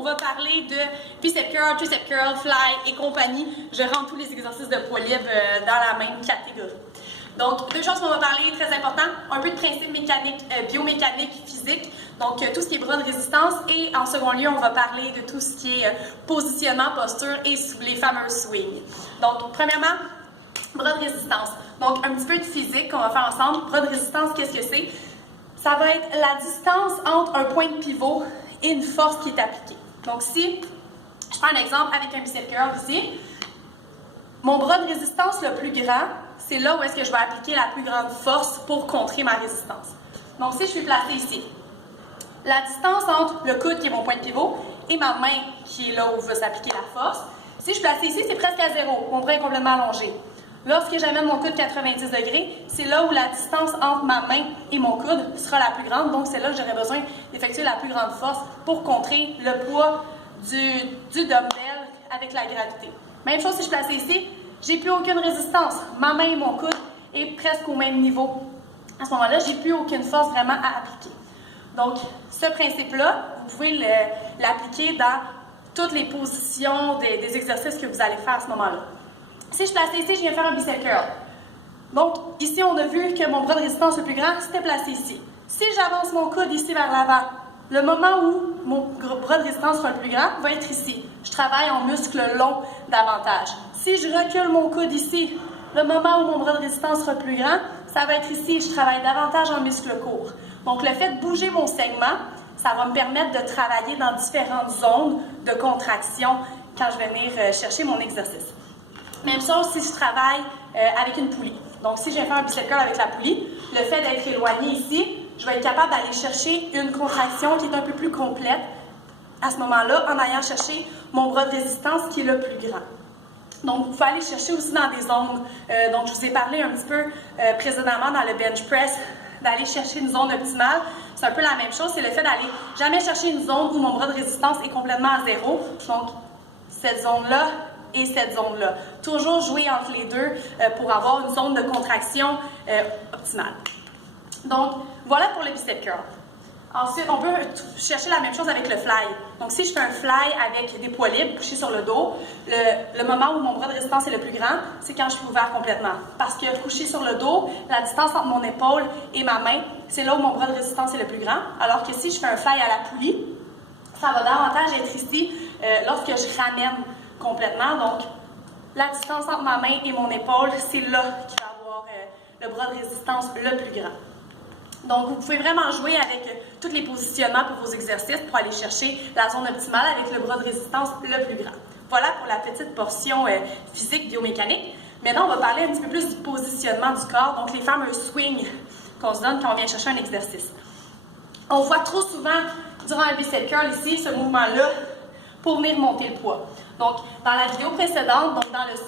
on va parler de bicep curl, tricep curl, fly et compagnie. Je rentre tous les exercices de poids libre dans la même catégorie. Donc, deux choses qu'on va parler, très important, un peu de principes mécaniques, biomécaniques, physiques, donc tout ce qui est bras de résistance, et en second lieu, on va parler de tout ce qui est positionnement, posture et les fameux swings. Donc, premièrement, bras de résistance. Donc, un petit peu de physique qu'on va faire ensemble. Bras de résistance, qu'est-ce que c'est? Ça va être la distance entre un point de pivot et une force qui est appliquée. Donc, si je prends un exemple avec un bicep curl ici, mon bras de résistance le plus grand, c'est là où est-ce que je vais appliquer la plus grande force pour contrer ma résistance. Donc, si je suis placée ici, la distance entre le coude, qui est mon point de pivot, et ma main, qui est là où va s'appliquer la force, si je suis placée ici, c'est presque à zéro. Mon bras est complètement allongé. Lorsque j'amène mon coude 90 degrés, c'est là où la distance entre ma main et mon coude sera la plus grande. Donc, c'est là que j'aurai besoin d'effectuer la plus grande force pour contrer le poids du dumbbell avec la gravité. Même chose si je suis placée ici, j'ai plus aucune résistance. Ma main et mon coude est presque au même niveau. À ce moment-là, j'ai plus aucune force vraiment à appliquer. Donc, ce principe-là, vous pouvez l'appliquer dans toutes les positions des exercices que vous allez faire à ce moment-là. Si je suis placée ici, je viens faire un bicep curl. Donc, ici, on a vu que mon bras de résistance le plus grand, c'était placé ici. Si j'avance mon coude ici vers l'avant, le moment où mon bras de résistance sera le plus grand va être ici. Je travaille en muscle long davantage. Si je recule mon coude ici, le moment où mon bras de résistance sera le plus grand, ça va être ici. Je travaille davantage en muscle court. Donc, le fait de bouger mon segment, ça va me permettre de travailler dans différentes zones de contraction quand je vais venir chercher mon exercice. Même chose si je travaille avec une poulie. Donc, si je viens faire un bicep curl avec la poulie, le fait d'être éloigné ici, je vais être capable d'aller chercher une contraction qui est un peu plus complète à ce moment-là en allant chercher mon bras de résistance qui est le plus grand. Donc, vous pouvez aller chercher aussi dans des zones dont je vous ai parlé un petit peu précédemment dans le bench press, d'aller chercher une zone optimale. C'est un peu la même chose, c'est le fait d'aller jamais chercher une zone où mon bras de résistance est complètement à zéro. Donc, cette zone-là et cette zone-là. Toujours jouer entre les deux pour avoir une zone de contraction optimale. Donc, voilà pour le bicep curl. Ensuite, on peut chercher la même chose avec le fly. Donc, si je fais un fly avec des poids libres, couché sur le dos, le moment où mon bras de résistance est le plus grand, c'est quand je suis ouvert complètement. Parce que couché sur le dos, la distance entre mon épaule et ma main, c'est là où mon bras de résistance est le plus grand. Alors que si je fais un fly à la poulie, ça va davantage être ici lorsque je ramène complètement. Donc, la distance entre ma main et mon épaule, c'est là qu'il va y avoir le bras de résistance le plus grand. Donc, vous pouvez vraiment jouer avec tous les positionnements pour vos exercices pour aller chercher la zone optimale avec le bras de résistance le plus grand. Voilà pour la petite portion physique biomécanique. Maintenant, on va parler un petit peu plus du positionnement du corps, donc les fameux swings qu'on se donne quand on vient chercher un exercice. On voit trop souvent durant un bicep curl ici, ce mouvement-là, pour venir monter le poids. Donc, dans la vidéo précédente, donc dans le